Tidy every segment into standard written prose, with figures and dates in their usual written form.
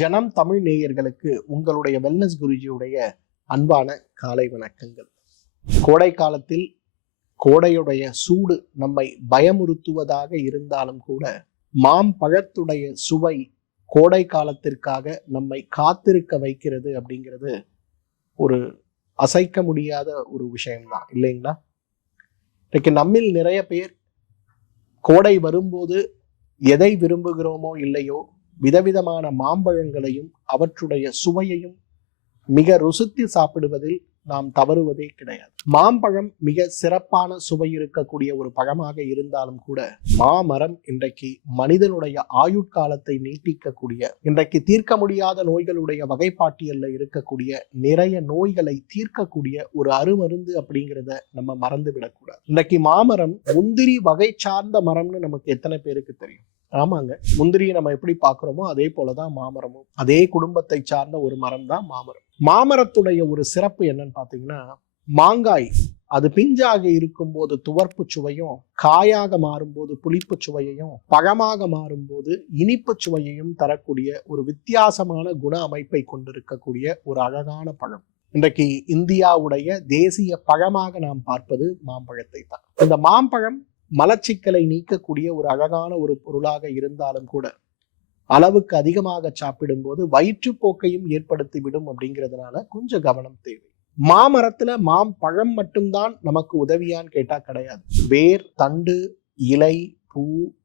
ஜனம் தமிழ் நேயர்களுக்கு உங்களுடைய வெல்னஸ் குருஜியுடைய அன்பான காலை வணக்கங்கள். கோடை காலத்தில் கோடையுடைய சூடு நம்மை பயமுறுத்துவதாக இருந்தாலும் கூட மாம்பழத்துடைய சுவை கோடை காலத்திற்காக நம்மை காத்திருக்க வைக்கிறது அப்படிங்கிறது ஒரு அசைக்க முடியாத ஒரு விஷயம்தான் இல்லைங்களா? இன்னைக்கு நம்மில் நிறைய பேர் கோடை வரும்போது எதை விரும்புகிறோமோ இல்லையோ விதவிதமான மாம்பழங்களையும் அவற்றுடைய சுவையையும் மிக ருசித்து சாப்பிடுவதில் நாம் தவறுவதே கிடையாது. மாம்பழம் மிக சிறப்பான சுவை இருக்கக்கூடிய ஒரு பழமாக இருந்தாலும் கூட மாமரம் இன்றைக்கு மனிதனுடைய ஆயுட்காலத்தை நீட்டிக்கக்கூடிய, இன்றைக்கு தீர்க்க முடியாத நோய்களுடைய வகைப்பாட்டியல்ல இருக்கக்கூடிய நிறைய நோய்களை தீர்க்கக்கூடிய ஒரு அருமருந்து அப்படிங்கிறத நம்ம மறந்து விடக்கூடாது. இன்றைக்கு மாமரம் முந்திரி வகை சார்ந்த மரம்னு நமக்கு எத்தனை பேருக்கு தெரியும்? ஆமாங்க, முந்திரியை நம்ம எப்படி பார்க்கிறோமோ அதே போலதான் மாமரமும் அதே குடும்பத்தை சார்ந்த ஒரு மரம் தான் மாமரம். மாமரத்துடைய ஒரு சிறப்பு என்னன்னு பாத்தீங்கன்னா, மாங்காய் அது பிஞ்சாக இருக்கும்போது துவர்ப்பு சுவையும், காயாக மாறும்போது புளிப்பு சுவையையும், பழமாக மாறும்போது இனிப்பு சுவையையும் தரக்கூடிய ஒரு வித்தியாசமான குண அமைப்பை கொண்டிருக்கக்கூடிய ஒரு அழகான பழம். இன்றைக்கு இந்தியாவுடைய தேசிய பழமாக நாம் பார்ப்பது மாம்பழத்தை தான். இந்த மாம்பழம் மலச்சிக்கலை நீக்கக்கூடிய ஒரு அழகான ஒரு பொருளாக இருந்தாலும் கூட அளவுக்கு அதிகமாக சாப்பிடும் போது வயிற்றுப்போக்கையும் ஏற்படுத்தி விடும் அப்படிங்கிறதுனால கொஞ்சம் கவனம் தேவை. மாமரத்துல மாம்பழம் மட்டும்தான் நமக்கு உதவியான்னு கேட்டா கிடையாது. வேர், தண்டு, இலை, பூ,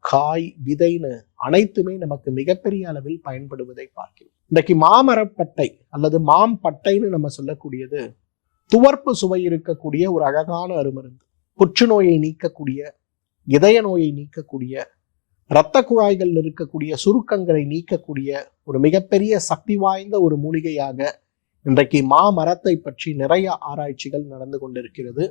காய், விதைன்னு அனைத்துமே நமக்கு மிகப்பெரிய அளவில் பயன்படுவதை பார்க்கிறோம். இன்றைக்கு மாமரப்பட்டை அல்லது மாம்பட்டைன்னு நம்ம சொல்லக்கூடியது துவர்ப்பு சுவை இருக்கக்கூடிய ஒரு அழகான அருமருந்து. புற்றுநோயை நீக்கக்கூடிய, இதய நோயை நீக்கக்கூடிய, இரத்த குழாய்கள் இருக்கக்கூடிய சுருக்கங்களை நீக்கக்கூடிய ஒரு மிகப்பெரிய சக்தி வாய்ந்த ஒரு மூலிகையாக இன்றைக்கு மாமரத்தை பற்றி நிறைய ஆராய்ச்சிகள் நடந்து கொண்டிருக்கிறது.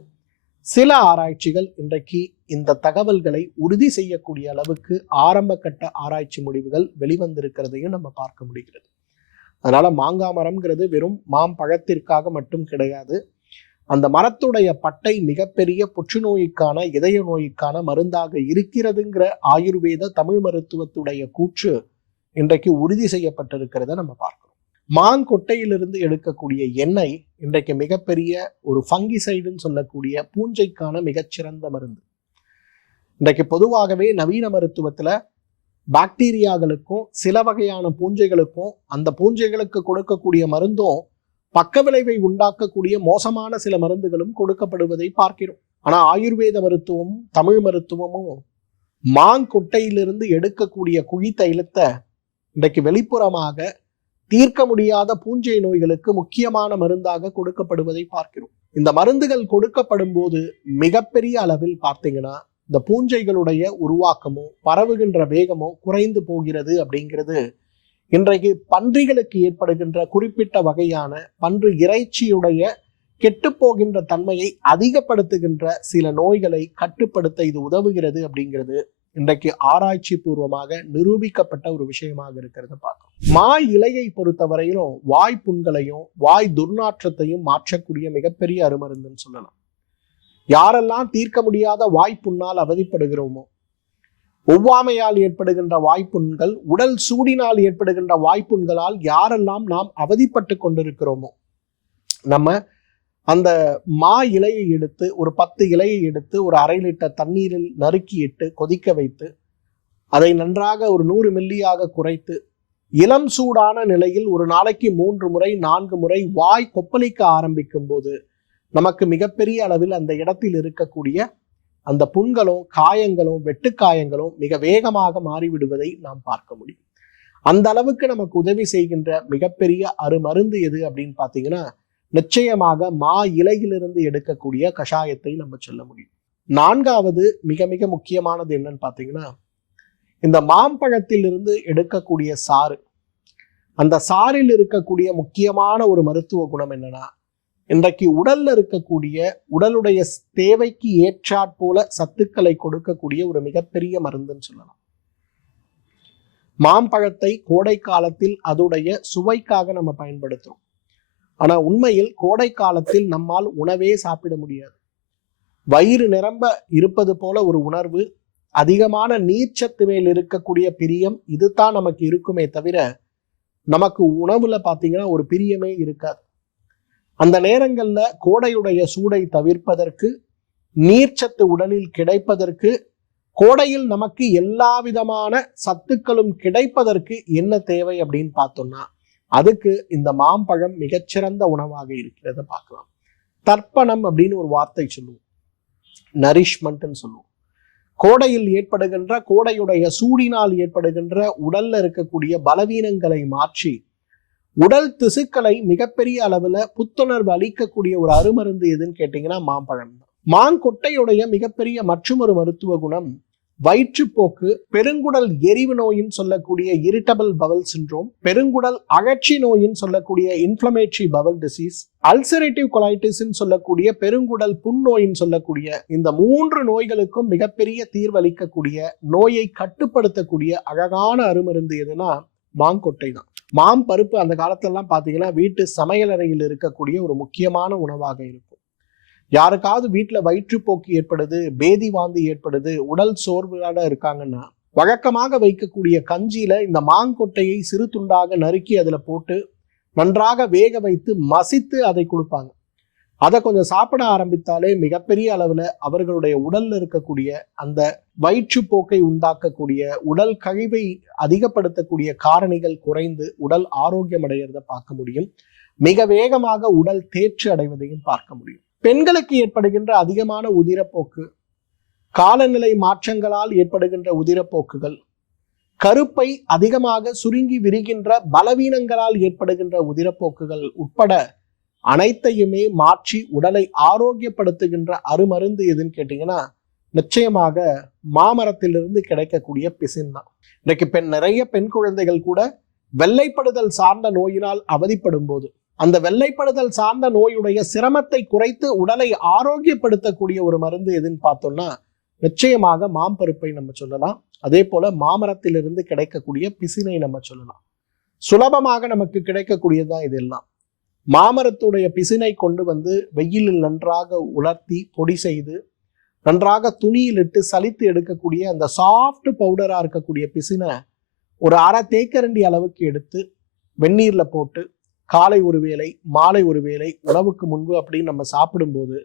சில ஆராய்ச்சிகள் இன்றைக்கு இந்த தகவல்களை உறுதி செய்யக்கூடிய அளவுக்கு ஆரம்ப கட்ட ஆராய்ச்சி முடிவுகள் வெளிவந்திருக்கிறதையும் நம்ம பார்க்க முடிகிறது. அதனால மாங்காய் மரம்ங்கிறது வெறும் மாம்பழத்திற்காக மட்டும் கிடையாது. அந்த மரத்துடைய பட்டை மிகப்பெரிய புற்றுநோய்க்கான, இதய நோய்க்கான மருந்தாக இருக்கிறதுங்கிற ஆயுர்வேத தமிழ் மருத்துவத்துடைய கூற்று இன்றைக்கு உறுதி செய்யப்பட்டிருக்கிறத நம்ம பார்க்கிறோம். மாங்கொட்டையிலிருந்து எடுக்கக்கூடிய எண்ணெய் இன்றைக்கு மிகப்பெரிய ஒரு ஃபங்கிசைடுன்னு சொல்லக்கூடிய பூஞ்சைக்கான மிகச்சிறந்த மருந்து. இன்றைக்கு பொதுவாகவே நவீன மருத்துவத்துல பாக்டீரியாக்களுக்கும் சில வகையான பூஞ்சைகளுக்கும் அந்த பூஞ்சைகளுக்கு கொடுக்கக்கூடிய மருந்தும் பக்க விளைவை உண்டாக்கக்கூடிய மோசமான சில மருந்துகளும் கொடுக்கப்படுவதை பார்க்கிறோம். ஆனா ஆயுர்வேத மருத்துவமும் தமிழ் மருத்துவமும் மாங்கொட்டையிலிருந்து எடுக்கக்கூடிய குழி தைலத்தை இன்றைக்கு வெளிப்புறமாக தீர்க்க முடியாத பூஞ்சை நோய்களுக்கு முக்கியமான மருந்தாக கொடுக்கப்படுவதை பார்க்கிறோம். இந்த மருந்துகள் கொடுக்கப்படும் போது மிகப்பெரிய அளவில் பார்த்தீங்கன்னா இந்த பூஞ்சைகளுடைய உருவாக்கமும் பரவுகின்ற வேகமும் குறைந்து போகிறது அப்படிங்கிறது இன்றைக்கு பன்றிகளுக்கு ஏற்படுகின்ற குறிப்பிட்ட வகையான பன்றி இறைச்சியுடைய கெட்டுப்போகின்ற தன்மையை அதிகப்படுத்துகின்ற சில நோய்களை கட்டுப்படுத்த இது உதவுகிறது அப்படிங்கிறது இன்றைக்கு ஆராய்ச்சி பூர்வமாக நிரூபிக்கப்பட்ட ஒரு விஷயமாக இருக்கிறத பார்க்கணும். மா இலையை பொறுத்தவரையிலும் வாய் புண்களையும் வாய் துர்நாற்றத்தையும் மாற்றக்கூடிய மிகப்பெரிய அருமருந்துன்னு சொல்லலாம். யாரெல்லாம் தீர்க்க முடியாத வாய்ப்புண்ணால் அவதிப்படுகிறோமோ, ஒவ்வாமையால் ஏற்படுகின்ற வாய்ப்புண்கள், உடல் சூடினால் ஏற்படுகின்ற வாய்ப்புண்களால் யாரெல்லாம் நாம் அவதிப்பட்டு கொண்டிருக்கிறோமோ, நம்ம அந்த மா இலையை எடுத்து ஒரு 10 இலையை எடுத்து ஒரு 1/2 லிட்டர் தண்ணீரில் நறுக்கிட்டு கொதிக்க வைத்து அதை நன்றாக ஒரு 100 மில்லியாக குறைத்து இளம் சூடான நிலையில் ஒரு நாளைக்கு 3 முறை 4 முறை வாய் கொப்பளிக்க ஆரம்பிக்கும் போது நமக்கு மிகப்பெரிய அளவில் அந்த இடத்தில் இருக்கக்கூடிய அந்த புண்களும் காயங்களும் வெட்டுக்காயங்களும் மிக வேகமாக மாறிவிடுவதை நாம் பார்க்க முடியும். அந்த அளவுக்கு நமக்கு உதவி செய்கின்ற மிகப்பெரிய அருமருந்து எது அப்படின்னு பார்த்தீங்கன்னா நிச்சயமாக மா இலையிலிருந்து எடுக்கக்கூடிய கஷாயத்தை நம்ம சொல்ல முடியும். 4வது மிக மிக முக்கியமானது என்னன்னு பார்த்தீங்கன்னா இந்த மாம்பழத்திலிருந்து எடுக்கக்கூடிய சாறு. அந்த சாறில் இருக்கக்கூடிய முக்கியமான ஒரு மருத்துவ குணம் என்னன்னா, இன்றைக்கு உடல்ல இருக்கக்கூடிய உடலுடைய தேவைக்கு ஏற்றாற்போல சத்துக்களை கொடுக்கக்கூடிய ஒரு மிகப்பெரிய மருந்துன்னு சொல்லலாம். மாம்பழத்தை கோடை காலத்தில் அதோடைய சுவைக்காக நம்ம பயன்படுத்துறோம். ஆனா உண்மையில் கோடை காலத்தில் நம்மால் உணவே சாப்பிட முடியாது. வயிறு நிரம்ப இருப்பது போல ஒரு உணர்வு, அதிகமான நீர்ச்சத்து மேல் இருக்கக்கூடிய பிரியம், இதுதான் நமக்கு இருக்குமே தவிர நமக்கு உணவுல பார்த்தீங்கன்னா ஒரு பிரியமே இருக்காது. அந்த நேரங்கள்ல கோடையுடைய சூடை தவிர்ப்பதற்கு, நீர்ச்சத்து உடலில் கிடைப்பதற்கு, கோடையில் நமக்கு எல்லா விதமான சத்துக்களும் கிடைப்பதற்கு என்ன தேவை அப்படின்னு பார்த்தோம்னா, அதுக்கு இந்த மாம்பழம் மிகச்சிறந்த உணவாக இருக்கிறத பார்க்கலாம். தர்ப்பணம் அப்படின்னு ஒரு வார்த்தை சொல்லுவோம், நரிஷ்மெண்ட்னு சொல்லுவோம். கோடையில் ஏற்படுகின்ற, கோடையுடைய சூடினால் ஏற்படுகின்ற உடல்ல இருக்கக்கூடிய பலவீனங்களை மாற்றி உடல் திசுக்களை மிகப்பெரிய அளவுல புத்துணர்வு அளிக்கக்கூடிய ஒரு அருமருந்து எதுன்னு கேட்டீங்கன்னா மாம்பழம் தான். மாங்கொட்டையுடைய மிகப்பெரிய மற்றொரு மருத்துவ குணம் வயிற்றுப்போக்கு, பெருங்குடல் எரிவு நோயின் சொல்லக்கூடிய இரிட்டபிள் பவல் சிண்ட்ரோம், பெருங்குடல் அழற்சி நோயின் சொல்லக்கூடிய inflammatory Powell disease, ulcerative colitis சொல்லக்கூடிய பெருங்குடல் புண்ணோயின் சொல்லக்கூடிய இந்த 3 நோய்களுக்கும் மிகப்பெரிய தீர்வளிக்கக்கூடிய, நோயை கட்டுப்படுத்தக்கூடிய அழகான அருமருந்து எதுனா மாங்கொட்டை தான். மாம்பருப்பு அந்த காலத்திலலாம் பார்த்தீங்கன்னா வீட்டு சமையலறையில் இருக்கக்கூடிய ஒரு முக்கியமான உணவாக இருக்கும். யாருக்காவது வீட்டில் வயிற்றுப்போக்கு ஏற்படுது, பேதி வாந்தி ஏற்படுது, உடல் சோர்வோட இருக்காங்கன்னா வழக்கமாக வைக்கக்கூடிய கஞ்சியில இந்த மாங்கொட்டையை சிறு துண்டாக நறுக்கி அதில் போட்டு நன்றாக வேக வைத்து மசித்து அதை கொடுப்பாங்க. அதை கொஞ்சம் சாப்பிட ஆரம்பித்தாலே மிகப்பெரிய அளவில் அவர்களுடைய உடல்ல இருக்கக்கூடிய அந்த வயிற்றுப்போக்கை உண்டாக்கக்கூடிய, உடல் கழிவை அதிகப்படுத்தக்கூடிய காரணிகள் குறைந்து உடல் ஆரோக்கியம் அடைகிறத பார்க்க முடியும். மிக வேகமாக உடல் தேர்ச்சி அடைவதையும் பார்க்க முடியும். பெண்களுக்கு ஏற்படுகின்ற அதிகமான உதிரப்போக்கு, காலநிலை மாற்றங்களால் ஏற்படுகின்ற உதிரப்போக்குகள், கருப்பை அதிகமாக சுருங்கி விரிகின்ற பலவீனங்களால் ஏற்படுகின்ற உதிரப்போக்குகள் உட்பட அனைத்தையுமே மாற்றி உடலை ஆரோக்கியப்படுத்துகின்ற அருமருந்து எதுன்னு கேட்டீங்கன்னா நிச்சயமாக மாமரத்திலிருந்து கிடைக்கக்கூடிய பிசின் தான். இன்றைக்கு நிறைய பெண் குழந்தைகள் கூட வெள்ளைப்படுதல் சார்ந்த நோயினால் அவதிப்படும் போது அந்த வெள்ளைப்படுதல் சார்ந்த நோயுடைய சிரமத்தை குறைத்து உடலை ஆரோக்கியப்படுத்தக்கூடிய ஒரு மருந்து எதுன்னு பார்த்தோம்னா நிச்சயமாக மாம்பருப்பை நம்ம சொல்லலாம். அதே போல மாமரத்திலிருந்து கிடைக்கக்கூடிய பிசினை நம்ம சொல்லலாம். சுலபமாக நமக்கு கிடைக்கக்கூடியதுதான் இதெல்லாம். மாமரத்துடைய பிசினை கொண்டு வந்து வெயிலில் நன்றாக உலர்த்தி பொடி செய்து நன்றாக துணியில் இட்டு சலித்து எடுக்கக்கூடிய அந்த சாஃப்ட் பவுடரா இருக்கக்கூடிய பிசினை ஒரு அரை தேக்கரண்டி அளவுக்கு எடுத்து வெந்நீர்ல போட்டு காலை ஒரு வேளை, மாலை ஒரு வேளை, உணவுக்கு முன்பு அப்படின்னு நம்ம சாப்பிடும்போது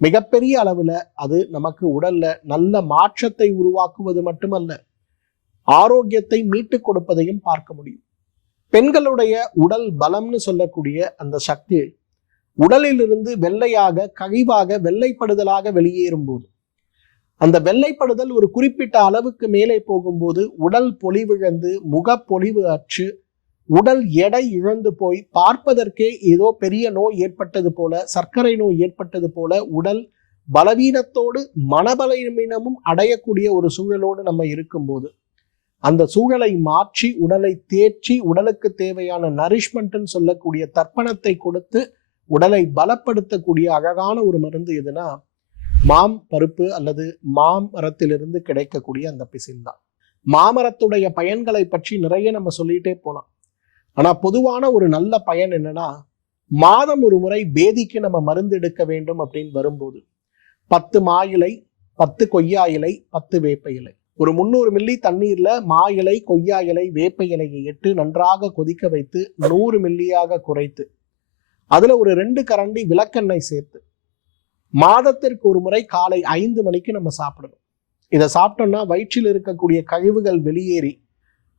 மிகப்பெரிய அளவுல அது நமக்கு உடல்ல நல்ல மாற்றத்தை உருவாக்குவது மட்டுமல்ல, ஆரோக்கியத்தை மீட்டுக் கொடுப்பதையும் பார்க்க முடியும். பெண்களுடைய உடல் பலம்னு சொல்லக்கூடிய அந்த சக்தி உடலிலிருந்து வெள்ளையாக, கழிவாக, வெள்ளைப்படுதலாக வெளியேறும் போது, அந்த வெள்ளைப்படுதல் ஒரு குறிப்பிட்ட அளவுக்கு மேலே போகும்போது உடல் பொலிவிழந்து, முகப்பொலிவு அற்று, உடல் எடை இழந்து போய் பார்ப்பதற்கே ஏதோ பெரிய நோய் ஏற்பட்டது போல, சர்க்கரை நோய் ஏற்பட்டது போல உடல் பலவீனத்தோடு மனபலவீனமும் அடையக்கூடிய ஒரு சூழலோடு நம்ம இருக்கும்போது அந்த சூழலை மாற்றி உடலை தேற்றி உடலுக்கு தேவையான நரிஷ்மெண்ட்னு சொல்லக்கூடிய தர்ப்பணத்தை கொடுத்து உடலை பலப்படுத்தக்கூடிய அழகான ஒரு மருந்து எதுனா மாம்பருப்பு அல்லது மாமரத்திலிருந்து கிடைக்கக்கூடிய அந்த பிசின் தான். மாமரத்துடைய பயன்களை பற்றி நிறைய நம்ம சொல்லிட்டே போலாம். ஆனா பொதுவான ஒரு நல்ல பயன் என்னன்னா, மாதம் ஒரு முறை பேதிக்கு நம்ம மருந்து எடுக்க வேண்டும் அப்படின்னு வரும்போது 10 மா இலை, 10 கொய்யா இலை, 10 வேப்ப இலை, ஒரு 300 மில்லி தண்ணீர்ல மா இலை, கொய்யா இலை, வேப்ப இலையை இட்டு நன்றாக கொதிக்க வைத்து 100 மில்லியாக குறைத்து அதுல ஒரு 2 கரண்டி விளக்கெண்ணெய் சேர்த்து மாதத்திற்கு ஒரு முறை காலை 5 மணிக்கு நம்ம சாப்பிடணும். இதை சாப்பிட்டோம்னா வயிற்றில் இருக்கக்கூடிய கழிவுகள் வெளியேறி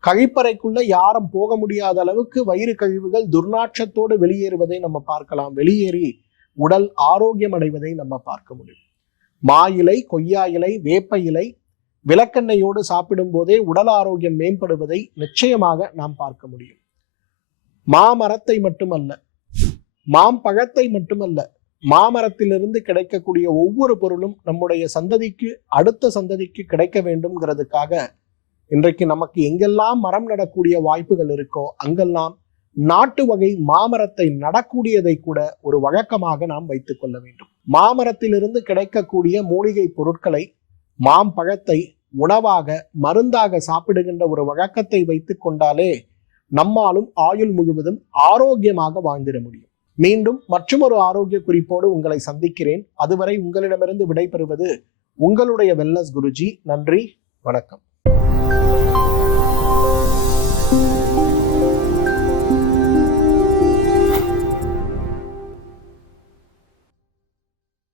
கழிப்பறைக்குள்ள யாரும் போக முடியாத அளவுக்கு வயிறு கழிவுகள் துர்நாற்றத்தோடு வெளியேறுவதை நம்ம பார்க்கலாம். வெளியேறி உடல் ஆரோக்கியம் அடைவதை நம்ம பார்க்க முடியும். மா இலை, கொய்யா இலை, வேப்ப இலை, விளக்கெண்ணெயோடு சாப்பிடும் போதே உடல் ஆரோக்கியம் மேம்படுவதை நிச்சயமாக நாம் பார்க்க முடியும். மாமரத்தை மட்டுமல்ல, மாம்பழத்தை மட்டுமல்ல, மாமரத்திலிருந்து கிடைக்கக்கூடிய ஒவ்வொரு பொருளும் நம்முடைய சந்ததிக்கு, அடுத்த சந்ததிக்கு கிடைக்க வேண்டும்ங்கிறதுக்காக இன்றைக்கு நமக்கு எங்கெல்லாம் மரம் நடக்கூடிய வாய்ப்புகள் இருக்கோ அங்கெல்லாம் நாட்டு வகை மாமரத்தை நடக்கூடியதை கூட ஒரு வழக்கமாக நாம் வைத்துக் கொள்ள வேண்டும். மாமரத்திலிருந்து கிடைக்கக்கூடிய மூலிகை பொருட்களை, மாம்பழத்தை உணவாக, மருந்தாக சாப்பிடுகின்ற ஒரு வழக்கத்தை வைத்துக் கொண்டாலே நம்மாலும் ஆயுள் முழுவதும் ஆரோக்கியமாக வாழ்ந்திட முடியும். மீண்டும் மற்றொரு ஆரோக்கிய குறிப்போடு உங்களை சந்திக்கிறேன். அதுவரை உங்களிடமிருந்து விடைபெறுவது உங்களுடைய வெல்னஸ் குருஜி. நன்றி, வணக்கம்.